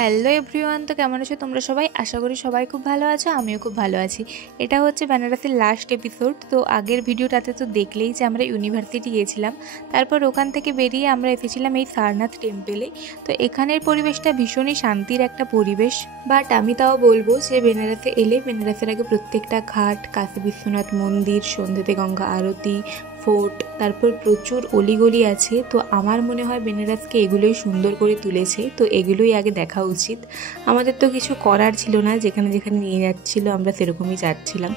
Hello everyone, তো কেমন আছো তোমরা সবাই? আশা করি সবাই খুব ভালো আছো, আমিও খুব ভালো আছি। এটা হচ্ছে বেনারসের লাস্ট এপিসোড। তো আগের ভিডিওটাতে তো দেখলেই যে আমরা ইউনিভার্সিটি গিয়েছিলাম, তারপর ওখান থেকে বেরিয়ে আমরা এসেছিলাম এই সারনাথ টেম্পেলে। তো এখানের পরিবেশটা ভীষণই শান্তির একটা পরিবেশ, বাট আমি তাও বলবো যে বেনারসে এলে বেনারসের আগে প্রত্যেকটা ঘাট, কাশী বিশ্বনাথ মন্দির, সন্ধ্যেতে গঙ্গা আরতি, ফোর্ট, তারপর প্রচুর অলিগলি আছে। তো আমার মনে হয় বেনারসকে এগুলোই সুন্দর করে তুলেছে, তো এগুলোই আগে দেখা উচিত। আমাদের তো কিছু করার ছিল না, যেখানে যেখানে নিয়ে যাচ্ছিল আমরা সেরকমই যাচ্ছিলাম।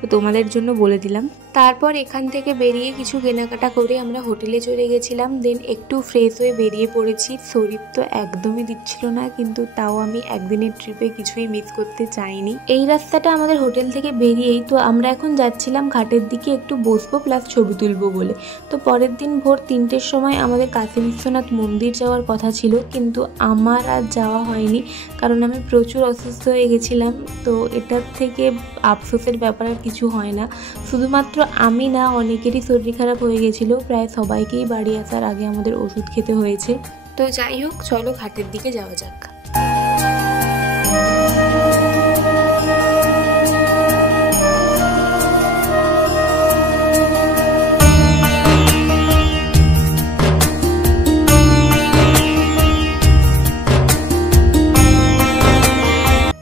তো তোমাদের জন্য বলে দিলাম। তারপর এখান থেকে বেরিয়ে কিছু কেনাকাটা করে আমরা হোটেলে চলে গেছিলাম। দেন একটু ফ্রেশ হয়ে বেরিয়ে পড়েছি। শরীর তো একদমই দিচ্ছিল না, কিন্তু তাও আমি একদিনের ট্রিপে কিছুই মিস করতে চাইনি। এই রাস্তাটা আমাদের হোটেল থেকে বেরিয়েই তো আমরা এখন যাচ্ছিলাম ঘাটের দিকে একটু বসবো প্লাস ছবি তুলবো বলে। তো পরের দিন ভোর 3টের সময় আমাদের কাশী বিশ্বনাথ মন্দির যাওয়ার কথা ছিল, কিন্তু আমার আর যাওয়া হয়নি, কারণ আমি প্রচুর অসুস্থ হয়ে গেছিলাম। তো এটার থেকে আফসোসের ব্যাপার আর কিছু হয় না। শুধুমাত্র আমি না, অনেকেরই শরীর খারাপ হয়ে গেছিলো, প্রায় সবাইকেই বাড়ি আসার আগে আমাদের ওষুধ খেতে হয়েছে। তো যাই হোক, চলো ঘাটের দিকে যাওয়া যাক।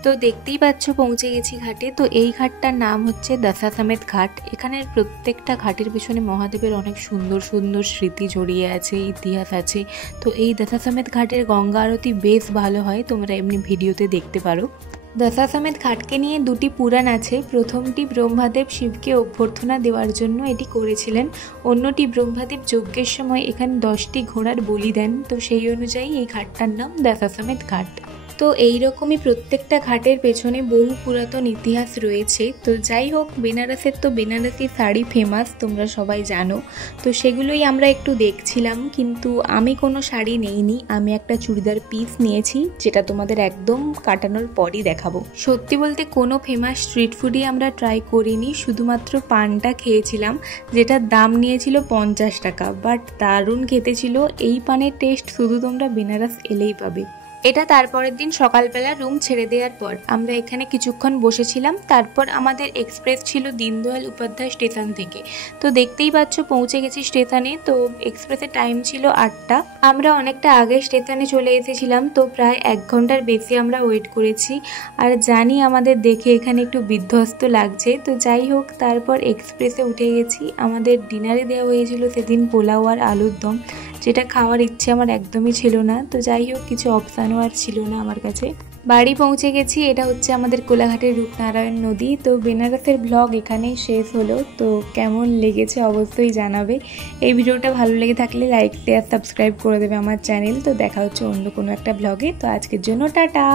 তো দেখতেই পাচ্ছ পৌঁছে গেছি ঘাটে। তো এই ঘাটটার নাম হচ্ছে দশাসমেত ঘাট। এখানের প্রত্যেকটা ঘাটের পিছনে মহাদেবের অনেক সুন্দর সুন্দর স্মৃতি জড়িয়ে আছে, ইতিহাস আছে। তো এই দশাসমেত ঘাটের গঙ্গা আরতি বেশ ভালো হয়, তোমরা এমনি ভিডিওতে দেখতে পারো। দশাসমেত ঘাটকে নিয়ে দুটি পুরাণ আছে। প্রথমটি ব্রহ্মাদেব শিবকে অভ্যর্থনা দেওয়ার জন্য এটি করেছিলেন, অন্যটি ব্রহ্মাদেব যজ্ঞের সময় এখানে 10টি ঘোড়ার বলি দেন। তো সেই অনুযায়ী এই ঘাটটার নাম দশাসমেত ঘাট। তো এইরকমই প্রত্যেকটা ঘাটের পেছনে বহু পুরাতন ইতিহাস রয়েছে। তো যাই হোক, বেনারসের তো বেনারসি শাড়ি ফেমাস, তোমরা সবাই জানো। তো সেগুলোই আমরা একটু দেখছিলাম, কিন্তু আমি কোনো শাড়ি নেইনি, আমি একটা চুড়িদার পিস নিয়েছি, যেটা তোমাদের একদম কাটানোর পরই দেখাবো। সত্যি বলতে কোনো ফেমাস স্ট্রিট ফুডই আমরা ট্রাই করিনি, শুধুমাত্র পানটা খেয়েছিলাম, যেটার দাম নিয়েছিল 50 টাকা, বাট দারুণ খেতে ছিল। এই পানের টেস্ট শুধু তোমরা বেনারস এলেই পাবে। এটা তারপরের দিন সকালবেলা রুম ছেড়ে দেওয়ার পর আমরা এখানে কিছুক্ষণ বসেছিলাম। তারপর আমাদের এক্সপ্রেস ছিল দীনদয়াল উপাধ্যায় স্টেশন থেকে। তো দেখতেই পাচ্ছ পৌঁছে গেছি স্টেশনে। তো এক্সপ্রেসের টাইম ছিল 8টা। আমরা অনেকটা আগে স্টেশনে চলে এসেছিলাম, তো প্রায় 1 ঘন্টার বেশি আমরা ওয়েট করেছি। আর জানি আমাদের দেখে এখানে একটু বিধ্বস্ত লাগছে। তো যাই হোক, তারপর এক্সপ্রেসে উঠে গেছি। আমাদের ডিনারে দেওয়া হয়েছিল সেদিন পোলাও আর আলুর দম, যেটা খাওয়ার ইচ্ছে আমার একদমই ছিল না। তো যাই হোক, কিছু অপশানও আর ছিল না আমার কাছে। বাড়ি পৌঁছে গেছি। এটা হচ্ছে আমাদের কোলাঘাটের রূপনারায়ণ নদী। তো বেনারসের ব্লগ এখানেই শেষ হলো। তো কেমন লেগেছে অবশ্যই জানাবে। এই ভিডিওটা ভালো লেগে থাকলে লাইক, শেয়ার, সাবস্ক্রাইব করে দেবে আমার চ্যানেল। তো দেখা হচ্ছে অন্য কোনো একটা ব্লগে। তো আজকের জন্য টাটা।